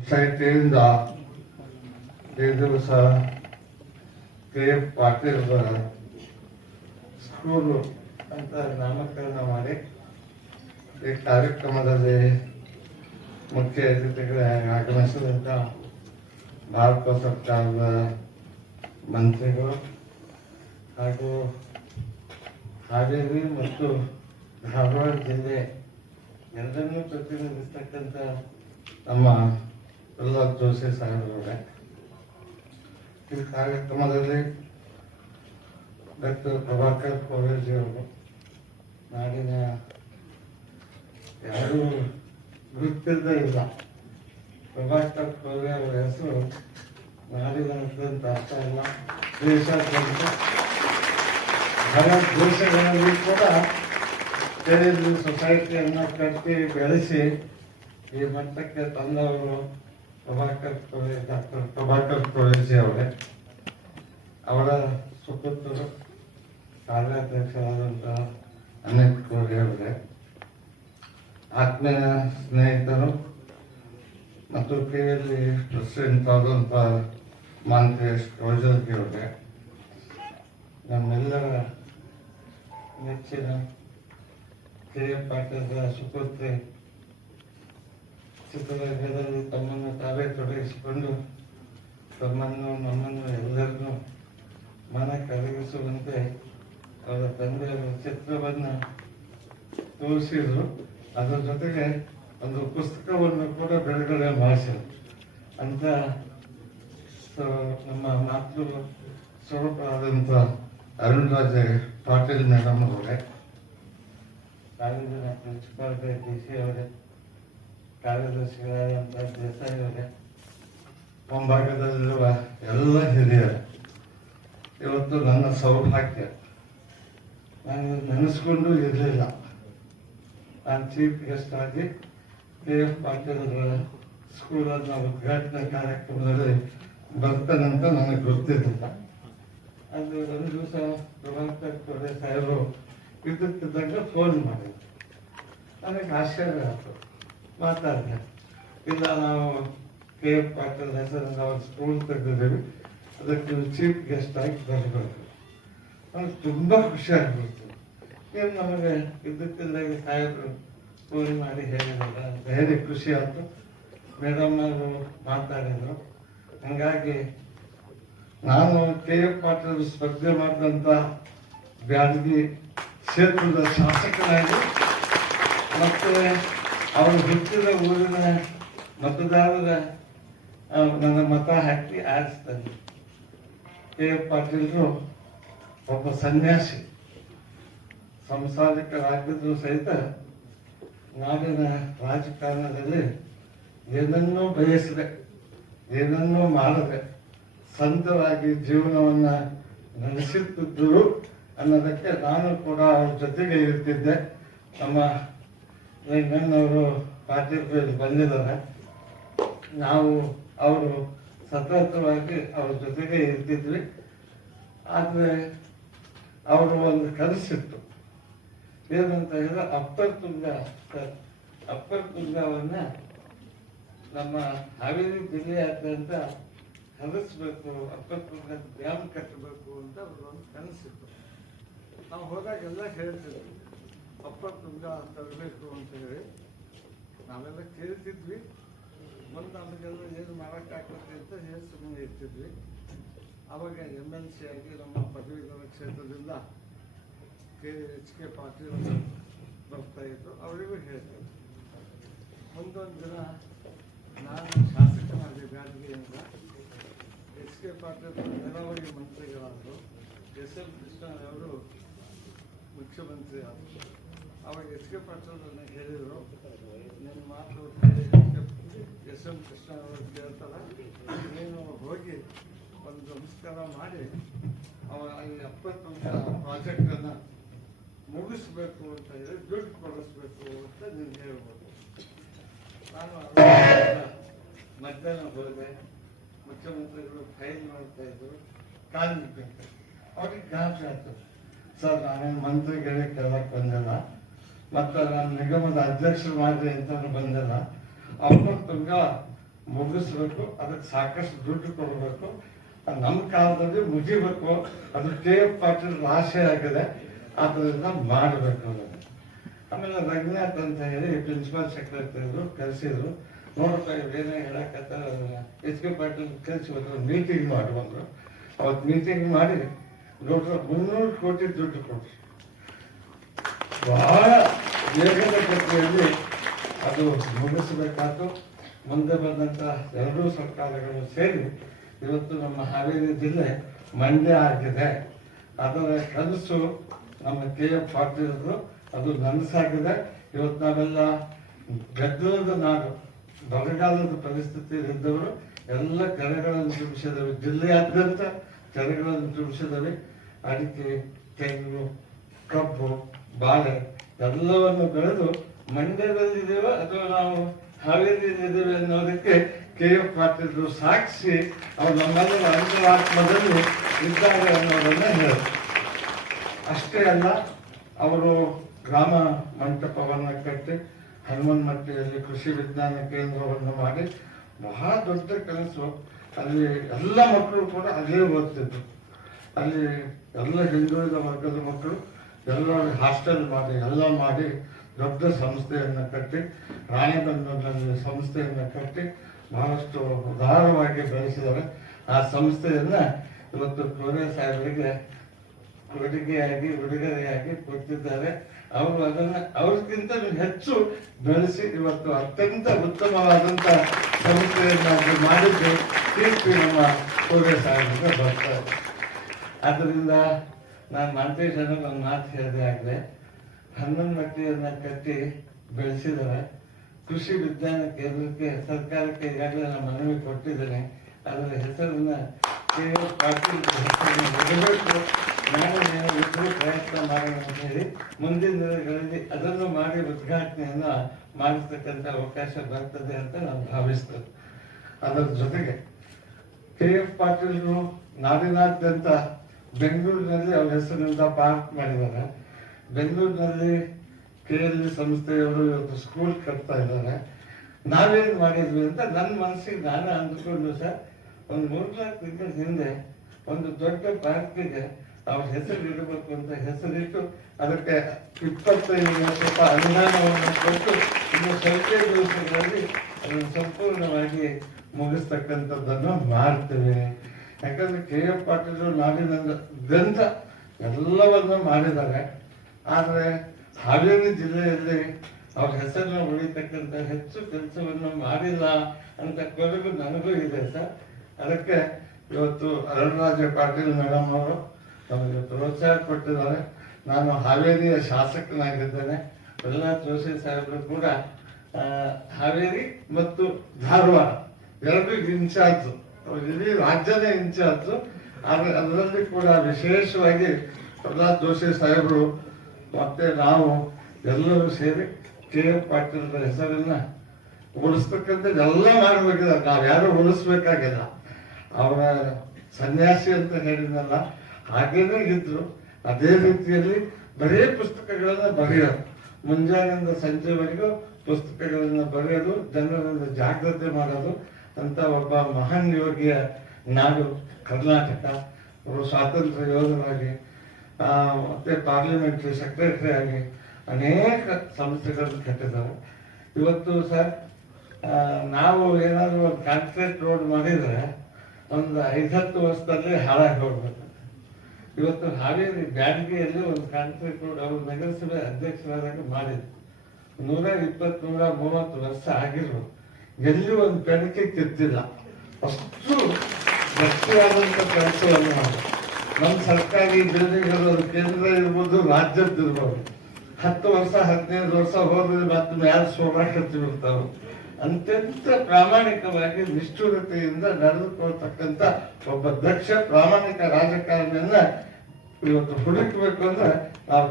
ಸೊಸೈಟಿಯಿಂದ ಈ ದಿವಸ K Patil school ಅಂತ ನಾಮಕರಣ ಮಾಡಿ ಈ ಕಾರ್ಯಕ್ರಮದಲ್ಲಿ ಮುಖ್ಯ ಅತಿಥಿಗಳಾಗಿ ಆಗಮಿಸಿದಂಥ ಭಾರತ ಸರ್ಕಾರದ ಮಂತ್ರಿಗಳು ಹಾಗೂ ಹಾವೇರಿ ಮತ್ತು ಧಾರವಾಡ ಜಿಲ್ಲೆ ಎಲ್ಲರನ್ನೂ ಪ್ರತಿನಿಧಿಸ್ತಕ್ಕಂಥ ನಮ್ಮ ಪ್ರಹ್ಲಾದ್ ಜೋಶಿ ಸಾಹೇಬರವರೇ, ಈ ಕಾರ್ಯಕ್ರಮದಲ್ಲಿ ಡಾಕ್ಟರ್ ಪ್ರಭಾಕರ್ ಕೋರೇಜಿ ಅವರು, ನಾಡಿನ ಯಾರೂ ಗುರುತಿಲ್ಲದೆ ಇಲ್ಲ, ಪ್ರಭಾಕರ್ ಕೋರೆ ಅವರ ಹೆಸರು ನಾಡಿನಾದ್ಯಂತ ಅರ್ಥ ಇಲ್ಲ, ದೇಶಾದ್ಯಂತ ಬಹಳ ದೇಶಗಳಲ್ಲಿ ಕೂಡ ತಿಳಿದು ಸೊಸೈಟಿಯನ್ನು ಕಟ್ಟಿ ಬೆಳೆಸಿ ಈ ಮಟ್ಟಕ್ಕೆ ತಂದವರು ಡಾಕ್ಟರ್ ಪ್ರಭಾಕರ್ ಕೋರೇಜಿ ಅವರೇ. ಅವರ ಸುಪುತ್ರರು ಕಾರ್ಯಾಧ್ಯಕ್ಷರಾದಂಥ ಅನಿಲ್ ಕೋರೆ ಅವರೇ, ಆತ್ಮೀಯ ಸ್ನೇಹಿತರು ಮತ್ತು ಕೆ.ಎಲ್.ಇ ಪ್ರೆಸಿಡೆಂಟ್ ಆದಂಥ ಮಾಂತೇಶ್ ಕವಜರ್ಗಿ ಅವರೇ, ನಮ್ಮೆಲ್ಲರ ನೆಚ್ಚಿನ ಕೆ ಪಾಟೀಲರ ಸುಪುತ್ರಿ ಚಿತ್ರರಂಗದಲ್ಲಿ ತಮ್ಮನ್ನು ತಾವೇ ತೊಡಗಿಸಿಕೊಂಡು ತಮ್ಮನ್ನು ನಮ್ಮನ್ನು ಎಲ್ಲರನ್ನೂ ಮನ ಕರಗಿಸುವಂತೆ ಅವರ ತಂದೆಯವರ ಚಿತ್ರವನ್ನು ತೋರಿಸಿದ್ರು. ಅದರ ಜೊತೆಗೆ ಒಂದು ಪುಸ್ತಕವನ್ನು ಕೂಡ ಬಿಡುಗಡೆ ಮಾಡಿಸಿದ್ರು. ಅಂತ ನಮ್ಮ ಮಾತೃ ಸ್ವರೂಪರಾದಂಥ ಅರುಣರಾಜ ಪಾಟೀಲ್ ಮೇಡಮ್ ಅವರೇ, ಕಾಲೇಜಿನ ಪ್ರಿನ್ಸಿಪಾಲ್ ಡಿ ಸಿ ಅವರೇ, ಕಾರ್ಯದರ್ಶಿಗಳಾದಂಥ ದೇಸಾಯಿ ಅವರೇ, ಮುಂಭಾಗದಲ್ಲಿರುವ ಎಲ್ಲ ಹಿರಿಯರು, ಇವತ್ತು ನನ್ನ ಸೌಭಾಗ್ಯ, ನಾನು ನೆನೆಸ್ಕೊಂಡು ಇರಲಿಲ್ಲ, ನಾನು ಚೀಫ್ ಗೆಸ್ಟ್ ಆಗಿ ಕೆ ಎಫ್ ಪಾಟೀಲರ ಸ್ಕೂಲನ್ನು ಉದ್ಘಾಟನಾ ಕಾರ್ಯಕ್ರಮದಲ್ಲಿ ಬರ್ತಾನಂತ ನನಗೆ ಗೊತ್ತಿರಲಿಲ್ಲ. ಅದು ಒಂದು ದಿವಸ ಪ್ರಭಾಕರ್ ಕೋರೆ ಸಾಹೇಬರು ಇದ್ದಕ್ಕಿದ್ದಂಗೆ ಫೋನ್ ಮಾಡಿದ್ರು. ನನಗೆ ಆಶ್ಚರ್ಯ ಆಯಿತು, ಮಾತಾಡಿದೆ. ಇಲ್ಲ, ನಾವು ಕೆ ಎಫ್ ಪಾಟೀಲ್ ಹೆಸರನ್ನು ಅವ್ರ ಸ್ಕೂಲ್ ತೆಗೆದಿದ್ದೀವಿ, ಅದಕ್ಕೆ ಚೀಫ್ ಗೆಸ್ಟ್ ಆಗಿ ಬರಬೇಕು. ನನಗೆ ತುಂಬ ಖುಷಿ ಆಗ್ಬಿಡ್ತು. ಏನು ನಮಗೆ ಇದ್ದಕ್ಕಿದ್ದಾಗ ಸಾಹೇಬರು ಫೋನ್ ಮಾಡಿ ಹೇಳಿದಾಗ ಬೇರೆ ಖುಷಿ ಆಯಿತು. ಮೇಡಮ್ ಅವರು ಮಾತಾಡಿದರು. ಹಾಗಾಗಿ ನಾನು ಕೆ ಎಫ್ ಪಾಟೀಲ್ ಸ್ಪರ್ಧೆ ಮಾಡಿದಂಥ ಬ್ಯಾಡಗಿ ಕ್ಷೇತ್ರದ ಶಾಸಕನಾಗಿ ಮತ್ತು ಅವರು ಹುಟ್ಟಿದ ಊರಿನ ಮತದಾರರ ನನ್ನ ಮತ ಹಾಕಿ ಆರಿಸ್ತಾನೆ. ಕೆ ಎಫ್ ಪಾಟೀಲರು ಒಬ್ಬ ಸನ್ಯಾಸಿ, ಸಂಸಾರಿಕರಾಗಿದ್ದರೂ ಸಹಿತ ನಾಡಿನ ರಾಜಕಾರಣದಲ್ಲಿ ಏನನ್ನೂ ಬಯಸದೆ, ಏನನ್ನೂ ಮಾಡದೆ ಸಂತರಾಗಿ ಜೀವನವನ್ನು ನಡೆಸುತ್ತಿದ್ದರು ಅನ್ನೋದಕ್ಕೆ ನಾನು ಕೂಡ ಅವ್ರ ಜೊತೆಗೆ ಇರ್ತಿದ್ದೆ. ನಮ್ಮ ನನ್ನವರು ಪಾಟೀಲ್ ಬಂದಿದ್ದಾರೆ, ನಾವು ಅವರು ಸತತವಾಗಿ ಅವ್ರ ಜೊತೆಗೆ ಇರ್ತಿದ್ವಿ. ಆದರೆ ಅವರು ಒಂದು ಕನಸಿತ್ತು, ಏನಂತ ಹೇಳಿದ್ರೆ ಅಪ್ಪರ್ ತುಂಗವನ್ನು ನಮ್ಮ ಹಾವೇರಿ ಜಿಲ್ಲೆಯಾದ್ಯಂತ ಹರಿಸ್ಬೇಕು, ಅಪ್ಪರ್ ತುಂಗ ಡ್ಯಾಮ್ ಕಟ್ಟಬೇಕು ಅಂತ ಒಂದು ಕನಸಿತ್ತು. ನಾವು ಹೋದಾಗೆಲ್ಲ ಹೇಳ್ತಿದ್ವಿ ಅಪ್ಪರ್ ತುಂಗ ತರಬೇಕು ಅಂತ ಹೇಳಿ. ನಾವೆಲ್ಲ ಕೇಳ್ತಿದ್ವಿ, ಮುಂದೆ ನಮಗೆಲ್ಲ ಏನು ಮಾಡೋಕ್ಕಾಗ್ತದೆ ಅಂತ ಹೇಳಿ ಸುಮ್ಮನೆ ಇರ್ತಿದ್ವಿ. ಆವಾಗ MLC ಆಗಿ ನಮ್ಮ ಪದವೀಧರ ಕ್ಷೇತ್ರದಿಂದ H.K. ಪಾಟೀಲ್ ಬರ್ತಾ ಇದ್ರು, ಅವರಿಗೂ ಹೇಳ್ತಿದ್ರು. ಮುಂದೊಂದು ದಿನ ನಾನು ಶಾಸಕನಾಗಿ ಬ್ಯಾಡಗಿಯಿಂದ H.K. ಪಾಟೀಲ್ ನೀರಾವರಿ ಮಂತ್ರಿಗಳಾದರು, S.M. ಕೃಷ್ಣರವರು ಮುಖ್ಯಮಂತ್ರಿ ಆದರು. ಅವಾಗ H.K. ಪಾಟೀಲ್ ನನಗೆ ಹೇಳಿದರು, ನಿಮ್ಮ ಮಾತು S.M. ಕೃಷ್ಣರವರು ಕೇಳ್ತಾರೆ, ನೀನು ಹೋಗಿ ಒಂದು ನಮಸ್ಕಾರ ಮಾಡಿ ಈ 70 ಪ್ರಾಜೆಕ್ಟನ್ನು ಮುಗಿಸ್ಬೇಕು ಅಂತ ಹೇಳಿ ದುಡ್ಡು ಕೊಡಿಸ್ಬೇಕು ಅಂತ ನೀನು ಹೇಳ್ಬೋದು. ನಾನು ಮಧ್ಯಾಹ್ನ ಹೋದೆ, ಮುಖ್ಯಮಂತ್ರಿಗಳು ಫೈಲ್ ಮಾಡ್ತಾ ಇದ್ರು, ಕಾಲು ನಿಂತು ಅವ್ರಿಗೆ ಗಾಬರಿ ಆಯ್ತು. ಸರ್, ನಾನೇನು ಮಂತ್ರಿಗಳಿಗೆ ಕೇಳಕ್ಕೆ ಬಂದಿಲ್ಲ, ಮತ್ತು ನಾನು ನಿಗಮದ ಅಧ್ಯಕ್ಷರು ಮಾಡಿ ಅಂತ ಬಂದಿಲ್ಲ. ಅಪ್ಪರ್ ತುಂಗ ಮುಗಿಸ್ಬೇಕು, ಅದಕ್ಕೆ ಸಾಕಷ್ಟು ದುಡ್ಡು ಕೊಡಬೇಕು. ನಮ್ಮ ಕಾಲದಲ್ಲಿ ಮುಗಿಬೇಕು. ಅದು ಕೆ ಎಫ್ ಪಾಟೀಲ್ ಆಸೆ ಆಗಿದೆ, ಅದರಿಂದ ಮಾಡಬೇಕು ಅದನ್ನು. ಆಮೇಲೆ ರಂಗನಾಥ್ ಅಂತ ಹೇಳಿ ಪ್ರಿನ್ಸಿಪಾಲ್ ಸೆಕ್ರೆಟರಿ ಕರೆಸಿದ್ರು. ನೋಡಪ್ಪ ಇವೇನೇ ಹೇಳಕತ್ತ ಎಚ್ ಕೆ ಪಾಟೀಲ್ ಕಳಿಸಿ ಮೀಟಿಂಗ್ ಮಾಡುವಂದ್ರು. ಅವತ್ತು ಮೀಟಿಂಗ್ ಮಾಡಿ ನೋಡ್ರ 300 ಕೋಟಿ ದುಡ್ಡು ಕೊಟ್ಟರು. ಬಹಳ ವೇಗದ ಗತಿಯಲ್ಲಿ ಅದು ಮುಗಿಸಬೇಕಾಯ್ತು. ಮುಂದೆ ಬಂದಂಥ ಎರಡೂ ಸರ್ಕಾರಗಳು ಸೇರಿ ಇವತ್ತು ನಮ್ಮ ಹಾವೇರಿ ಜಿಲ್ಲೆ ಮಂಡ್ಯ ಆಗಿದೆ. ಅದರ ಕನಸು ನಮ್ಮ ಕೆ ಎಫ್ ಪಾಟೀಲ್ರು, ಅದು ನನಸಾಗಿದೆ. ಇವತ್ತು ನಾವೆಲ್ಲ ಗದ್ದಲದ ನಾಡು, ಬರಗಾಲದ ಪರಿಸ್ಥಿತಿ ಇದ್ದವರು ಎಲ್ಲ ಕೆರೆಗಳನ್ನು ತುಂಬಿಸಿದವೆ. ಜಿಲ್ಲೆಯಾದ್ಯಂತ ಕೆರೆಗಳನ್ನು ತುಂಬಿಸಿದವೆ. ಅಡಿಕೆ, ತೆಂಗು, ಕಬ್ಬು, ಬಾಳೆ ಎಲ್ಲವನ್ನು ಬೆಳೆದು ಮಂಡ್ಯದಲ್ಲಿದ್ದೇವೆ ಅಥವಾ ನಾವು ಹಾವೇರಿಯಲ್ಲಿದ್ದೇವೆ ಅನ್ನೋದಕ್ಕೆ ಕೆ ಎಫ್ ಪಾಟೀಲ್ರು ಸಾಕ್ಷಿ. ಅವರು ನಮ್ಮೆಲ್ಲರ ಅಂತರಾತ್ಮದಲ್ಲಿ ಇದ್ದಾರೆ ಅನ್ನೋದನ್ನ ಹೇಳಿದ್ರು. ಅಷ್ಟೇ ಅಲ್ಲ, ಅವರು ಗ್ರಾಮ ಮಂಟಪವನ್ನು ಕಟ್ಟಿ ಹನುಮನಮಟ್ಟಿಯಲ್ಲಿ ಕೃಷಿ ವಿಜ್ಞಾನ ಕೇಂದ್ರವನ್ನು ಮಾಡಿ ಬಹಳ ದೊಡ್ಡ ಕನಸು. ಅಲ್ಲಿ ಎಲ್ಲ ಮಕ್ಕಳು ಕೂಡ ಅಲ್ಲೇ ಓದ್ತಿದ್ರು. ಅಲ್ಲಿ ಎಲ್ಲ ಹಿಂದುಳಿದ ವರ್ಗದ ಮಕ್ಕಳು ಎಲ್ಲ ಹಾಸ್ಟೆಲ್ ಮಾಡಿ ಎಲ್ಲ ಮಾಡಿ ದೊಡ್ಡ ಸಂಸ್ಥೆಯನ್ನು ಕಟ್ಟಿ ರಾಣಿಬೆನ್ನೂರಿನಲ್ಲಿ ಸಂಸ್ಥೆಯನ್ನು ಕಟ್ಟಿ ಬಹಳಷ್ಟು ಉದಾರವಾಗಿ ಬೆಳೆಸಿದ್ದಾರೆ. ಆ ಸಂಸ್ಥೆಯನ್ನ ಇವತ್ತು ಕೋರೆ ಸಾಹೇಬರಿಗೆ ಕೊಡುಗೆಯಾಗಿ ಉಡುಗೊರೆಯಾಗಿ ಕೊಟ್ಟಿದ್ದಾರೆ. ಅವರು ಅದನ್ನ ಅವ್ರಿಗಿಂತ ಹೆಚ್ಚು ಬೆಳೆಸಿ ಇವತ್ತು ಅತ್ಯಂತ ಉತ್ತಮವಾದಂತ ಸಂಸ್ಥೆಯನ್ನಾಗಿ ಮಾಡಿದ್ದು ಕೀರ್ತಿ ನಮ್ಮ ಕೋರೆ ಸಾಹೇಬರಿಗೆ ಬರ್ತಾರೆ. ಆದ್ದರಿಂದ ನಾನು ಮಾಂತೇಶನ ಒಂದು ಮಾತು ಹೇಳಿದೆ ಆಗಲೇ, ಹನುಮನಮಟ್ಟಿಯನ್ನು ಕಟ್ಟಿ ಬೆಳೆಸಿದ್ದಾರೆ. ಕೃಷಿ ವಿಜ್ಞಾನ ಕೇಂದ್ರಕ್ಕೆ ಸರ್ಕಾರಕ್ಕೆ ಈಗಾಗಲೇ ನಾನು ಮನವಿ ಕೊಟ್ಟಿದ್ದೇನೆ. ಅದರ ಹೆಸರನ್ನ ಕೆ ಎಫ್ ಪಾಟೀಲ್ ಹೆಸರನ್ನು ಇಡಬೇಕು. ನಾನು ಇಬ್ಬರು ಪ್ರಯತ್ನ ಮಾಡೋಣ ಅಂತ ಹೇಳಿ ಮುಂದಿನ ದಿನಗಳಲ್ಲಿ ಅದನ್ನು ಮಾಡಿ ಉದ್ಘಾಟನೆಯನ್ನು ಮಾಡಿರ್ತಕ್ಕಂಥ ಅವಕಾಶ ಬರ್ತದೆ ಅಂತ ನಾನು ಭಾವಿಸ್ತೇನೆ. ಅದರ ಜೊತೆಗೆ ಕೆ ಎಫ್ ಪಾಟೀಲ್ರು ನಾಡಿನಾದ್ಯಂತ ಬೆಂಗಳೂರಿನಲ್ಲಿ ಅವ್ರ ಹೆಸರಿನಿಂದ ಪಾರ್ಕ್ ಮಾಡಿದ್ದಾರೆ. ಬೆಂಗಳೂರಿನಲ್ಲಿ KLE ಸಂಸ್ಥೆಯವರು ಇವತ್ತು ಸ್ಕೂಲ್ ಕಟ್ತಾ ಇದ್ದಾರೆ. ನಾವೇನು ಮಾಡಿದ್ವಿ ಅಂತ ನನ್ನ ಮನಸ್ಸಿಗೆ ನಾನು ಅಂದ್ಕೊಂಡು ಸರ್, ಒಂದು 3-4 ತಿಂಗಳ ಹಿಂದೆ ಒಂದು ದೊಡ್ಡ ಪಾರ್ಕಿಗೆ ಅವ್ರ ಹೆಸರು ಇಡಬೇಕು ಅಂತ ಹೆಸರಿಟ್ಟು ಅದಕ್ಕೆ 25 ಲಕ್ಷ ರೂಪಾಯಿ ಅನುದಾನವನ್ನು ಕೊಟ್ಟು ಇನ್ನು ಸ್ವಲ್ಪ ದಿವಸಗಳಲ್ಲಿ ಅದನ್ನು ಸಂಪೂರ್ಣವಾಗಿ ಮುಗಿಸ್ತಕ್ಕಂಥದ್ದನ್ನು ಮಾಡ್ತೇವೆ. ಯಾಕಂದ್ರೆ ಕೆ ಎಫ್ ಪಾಟೀಲ್ ನಾಡಿನಾದ್ಯಂತ ಎಲ್ಲವನ್ನು ಮಾಡಿದ್ದಾರೆ. ಆದರೆ ಹಾವೇರಿ ಜಿಲ್ಲೆಯಲ್ಲಿ ಅವ್ರ ಹೆಸರನ್ನ ಉಳಿತಕ್ಕಂಥ ಹೆಚ್ಚು ಕೆಲಸವನ್ನು ಮಾಡಿಲ್ಲ ಅಂತ ಕೊರಗು ನನಗೂ ಇದೆ ಸರ್. ಅದಕ್ಕೆ ಇವತ್ತು ಅರುಣರಾಜ ಪಾಟೀಲ್ ಮೇಡಮ್ ಅವರು ನಮಗೆ ಪ್ರೋತ್ಸಾಹ ಕೊಟ್ಟಿದ್ದಾರೆ. ನಾನು ಹಾವೇರಿಯ ಶಾಸಕನಾಗಿದ್ದೇನೆ. ಪ್ರಹ್ಲಾದ್ ಜೋಶಿ ಸಾಹೇಬರು ಕೂಡ ಹಾವೇರಿ ಮತ್ತು ಧಾರವಾಡ ಎರಡು ಇನ್ಚಾರ್ಜ್, ಇಡೀ ರಾಜ್ಯನೇ ಇನ್ಚಾರ್ಜ್. ಆದರೆ ಅದರಲ್ಲಿ ಕೂಡ ವಿಶೇಷವಾಗಿ ಪ್ರಹ್ಲಾದ್ ಜೋಶಿ ಸಾಹೇಬರು ಮತ್ತೆ ನಾವು ಎಲ್ಲರೂ ಸೇರಿ ಕೆ ಎಫ್ ಪಾಟೀಲ್ ಹೆಸರನ್ನ ಉಳಿಸ್ತಕ್ಕಂಥ ಎಲ್ಲ ಮಾಡಬೇಕಿದ್ದಾರೆ. ನಾವು ಯಾರು ಉಳಿಸ್ಬೇಕಾಗಿಲ್ಲ. ಅವರ ಸನ್ಯಾಸಿ ಅಂತ ಹೇಳಿದ್ನಲ್ಲ, ಹಾಗೇನೇ ಇದ್ರು. ಅದೇ ರೀತಿಯಲ್ಲಿ ಬರೀ ಪುಸ್ತಕಗಳನ್ನ ಬರೆಯೋದು, ಮುಂಜಾನೆಯಿಂದ ಸಂಜೆವರೆಗೂ ಪುಸ್ತಕಗಳನ್ನ ಬರೆಯೋದು, ಜನರನ್ನು ಜಾಗೃತಿ ಮಾಡೋದು ಅಂತ ಒಬ್ಬ ಮಹಾನ್ ಯೋಗಿಯ ನಾಡು ಕರ್ನಾಟಕ. ಅವರು ಸ್ವಾತಂತ್ರ್ಯ ಯೋಧರಾಗಿ ಮತ್ತೆ ಪಾರ್ಲಿಮೆಂಟರಿ ಸೆಕ್ರೆಟರಿ ಆಗಿ ಅನೇಕ ಸಂಸ್ಥೆಗಳನ್ನು ಕಟ್ಟಿದ್ದಾರೆ. ಇವತ್ತು ಸರ್ ನಾವು ಏನಾದರೂ ಒಂದು ಕಾಂಕ್ರೀಟ್ ರೋಡ್ ಮಾಡಿದರೆ ಒಂದು 5-10 ವರ್ಷದಲ್ಲಿ ಹಾಳಾಗಿ ಹೋಗ್ಬೇಕು. ಇವತ್ತು ಹಾವೇರಿ ಬ್ಯಾಡಗಿಯಲ್ಲಿ ಒಂದು ಕಾಂಕ್ರೀಟ್ ರೋಡ್ ಅವರು ನಗರಸಭೆ ಅಧ್ಯಕ್ಷರಾದಾಗ ಮಾಡಿದ್ರು. 120-130 ವರ್ಷ ಆಗಿರ್ಬೋದು. ಎಲ್ಲಿ ಒಂದು ಬೆಳಕೆ ಕಿತ್ತಿಲ್ಲ. ಅಷ್ಟು ಗಟ್ಟಿಯಾದಂಥ ಕೆಲಸವನ್ನು ಮಾಡಿ ನಮ್ಮ ಸರ್ಕಾರಿ ಬಿಲ್ಡಿಂಗ್ಗಳು ಕೇಂದ್ರ ಇರ್ಬೋದು, ರಾಜ್ಯದ್ದಿರ್ಬೋದು, 10 ವರ್ಷ 15 ವರ್ಷ ಹೋದ್ರೆ ಮತ್ತೆ ಯಾರು ಸೋಗಾಕತ್ತಿರ್ತಾವೆ. ಅತ್ಯಂತ ಪ್ರಾಮಾಣಿಕವಾಗಿ ನಿಷ್ಠುರತೆಯಿಂದ ನಡೆದುಕೊಳ್ತಕ್ಕಂಥ ಒಬ್ಬ ದಕ್ಷ ಪ್ರಾಮಾಣಿಕ ರಾಜಕಾರಣಿಯನ್ನ ಇವತ್ತು ಹುಡುಕಬೇಕು ಅಂದ್ರೆ ನಾವು